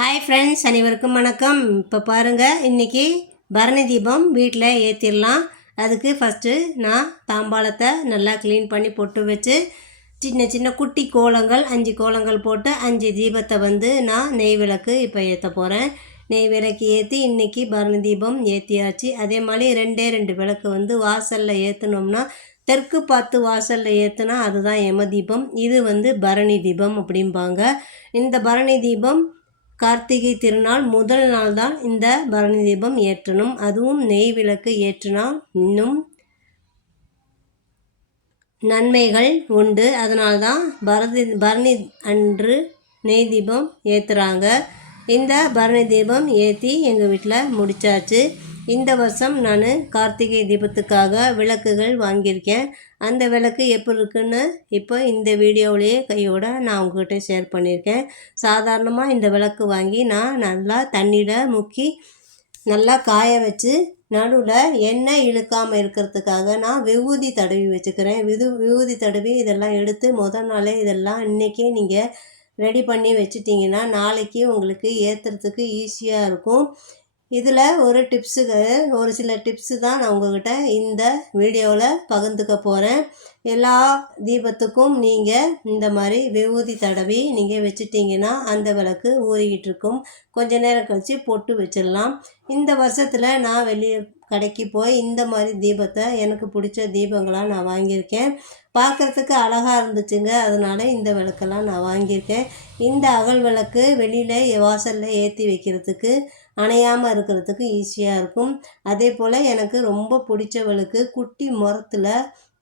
Hi friends, அனைவருக்கும் வணக்கம். இப்போ பாருங்கள், இன்றைக்கி பரணி தீபம் வீட்டில் ஏற்றிடலாம். அதுக்கு ஃபஸ்ட்டு நான் தாம்பாளத்தை நல்லா க்ளீன் பண்ணி பொட்டு வச்சு சின்ன சின்ன குட்டி கோலங்கள் 5 கோலங்கள் போட்டு 5 தீபத்தை நான் நெய் விளக்கு இப்போ ஏற்ற போகிறேன். நெய் விளக்கு ஏற்றி இன்றைக்கி பரணி தீபம் ஏற்றியாச்சு. அதே மாதிரி 2 விளக்கு வாசலில் ஏற்றினோம்னா தெற்கு பார்த்து வாசலில் ஏற்றுனா அதுதான் யம தீபம். இது பரணி தீபம் அப்படிம்பாங்க. இந்த பரணி தீபம் கார்த்திகை திருநாள் முதல் நாள் தான் இந்த பரணி தீபம் ஏற்றணும். அதுவும் நெய் விளக்கு ஏற்றினால் இன்னும் நன்மைகள் உண்டு. அதனால்தான் பரணி அன்று நெய் தீபம் ஏற்றுறாங்க. இந்த பரணி தீபம் ஏற்றி எங்கள் வீட்டில் முடித்தாச்சு. இந்த வருஷம் நான் கார்த்திகை தீபத்துக்காக விளக்குகள் வாங்கியிருக்கேன். அந்த விளக்கு எப்படி இருக்குன்னு இப்போ இந்த வீடியோவிலேயே கையோட நான் உங்கள்கிட்ட ஷேர் பண்ணியிருக்கேன். சாதாரணமாக இந்த விளக்கு வாங்கி நான் நல்லா தண்ணியில் முக்கி நல்லா காய வச்சு நடுவில் எண்ணெய் இழுக்காமல் இருக்கிறதுக்காக நான் விபூதி தடவி வச்சுக்கிறேன். விபூதி தடவி இதெல்லாம் எடுத்து முதல் நாளே இதெல்லாம் இன்றைக்கே நீங்கள் ரெடி பண்ணி வச்சிட்டிங்கன்னா நாளைக்கு உங்களுக்கு ஏற்றுறதுக்கு ஈஸியாக இருக்கும். இதில் ஒரு சில டிப்ஸு தான் நான் உங்கள்கிட்ட இந்த வீடியோவில் பகிர்ந்துக்க போகிறேன். எல்லா தீபத்துக்கும் நீங்கள் இந்த மாதிரி விபூதி தடவி நீங்கள் வச்சுட்டிங்கன்னா அந்த விளக்கு ஊறிக்கிட்டு இருக்கும். கொஞ்ச நேரம் கழித்து பொட்டு வச்சிடலாம். இந்த வருஷத்தில் நான் வெளியே கடைக்கு போய் இந்த மாதிரி தீபத்தை எனக்கு பிடிச்ச தீபங்களாக நான் வாங்கியிருக்கேன். பார்க்குறதுக்கு அழகாக இருந்துச்சுங்க. அதனால் இந்த விளக்கெல்லாம் நான் வாங்கியிருக்கேன். இந்த அகல் விளக்கு வெளியில் வாசலில் ஏற்றி வைக்கிறதுக்கு அணையாமல் இருக்கிறதுக்கு ஈஸியாக இருக்கும். அதே போல் எனக்கு ரொம்ப பிடிச்ச விளக்கு குட்டி முறத்தில்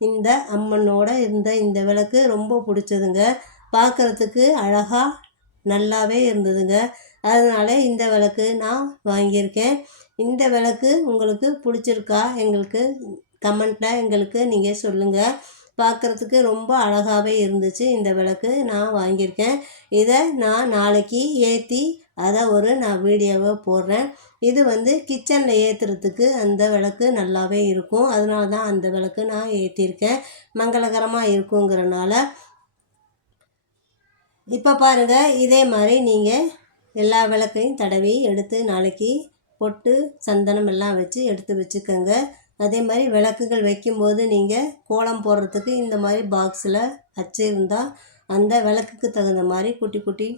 இந்த அம்மனோட இருந்த இந்த விளக்கு ரொம்ப பிடிச்சதுங்க. பார்க்குறதுக்கு அழகாக நல்லாவே இருந்ததுங்க. அதனால் இந்த விளக்கு நான் வாங்கியிருக்கேன். இந்த விளக்கு உங்களுக்கு பிடிச்சிருக்கா எங்களுக்கு கமெண்ட்டில் எங்களுக்கு நீங்கள் சொல்லுங்கள். பார்க்குறதுக்கு ரொம்ப அழகாகவே இருந்துச்சு. இந்த விளக்கு நான் வாங்கியிருக்கேன். இதை நான் நாளைக்கு ஏற்றி அதை நான் வீடியோவை போடுறேன். இது கிச்சனில் ஏற்றுறதுக்கு அந்த விளக்கு நல்லாவே இருக்கும். அதனால தான் அந்த விளக்கு நான் ஏற்றிருக்கேன். மங்களகரமாக இருக்குங்கிறனால. இப்போ பாருங்கள், இதே மாதிரி நீங்கள் எல்லா விளக்கையும் தடவி எடுத்து நாளைக்கு பொட்டு சந்தனம் எல்லாம் வச்சு எடுத்து வச்சுக்கோங்க. அதே மாதிரி விளக்குகள் வைக்கும்போது நீங்கள் கோலம் போடுறதுக்கு இந்த மாதிரி பாக்ஸில் வச்சுருந்தால் அந்த விளக்குக்கு தகுந்த மாதிரி குட்டி குட்டி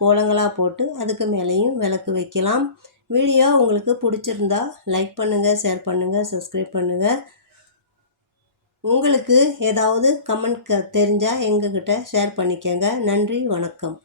கோலங்களாக போட்டு அதுக்கு மேலேயும் விளக்கு வைக்கலாம். வீடியோ உங்களுக்கு பிடிச்சிருந்தா லைக் பண்ணுங்கள், ஷேர் பண்ணுங்கள், சப்ஸ்கிரைப் பண்ணுங்கள். உங்களுக்கு ஏதாவது கமெண்ட் தெரிஞ்சால் எங்ககிட்ட ஷேர் பண்ணிக்கோங்க. நன்றி, வணக்கம்.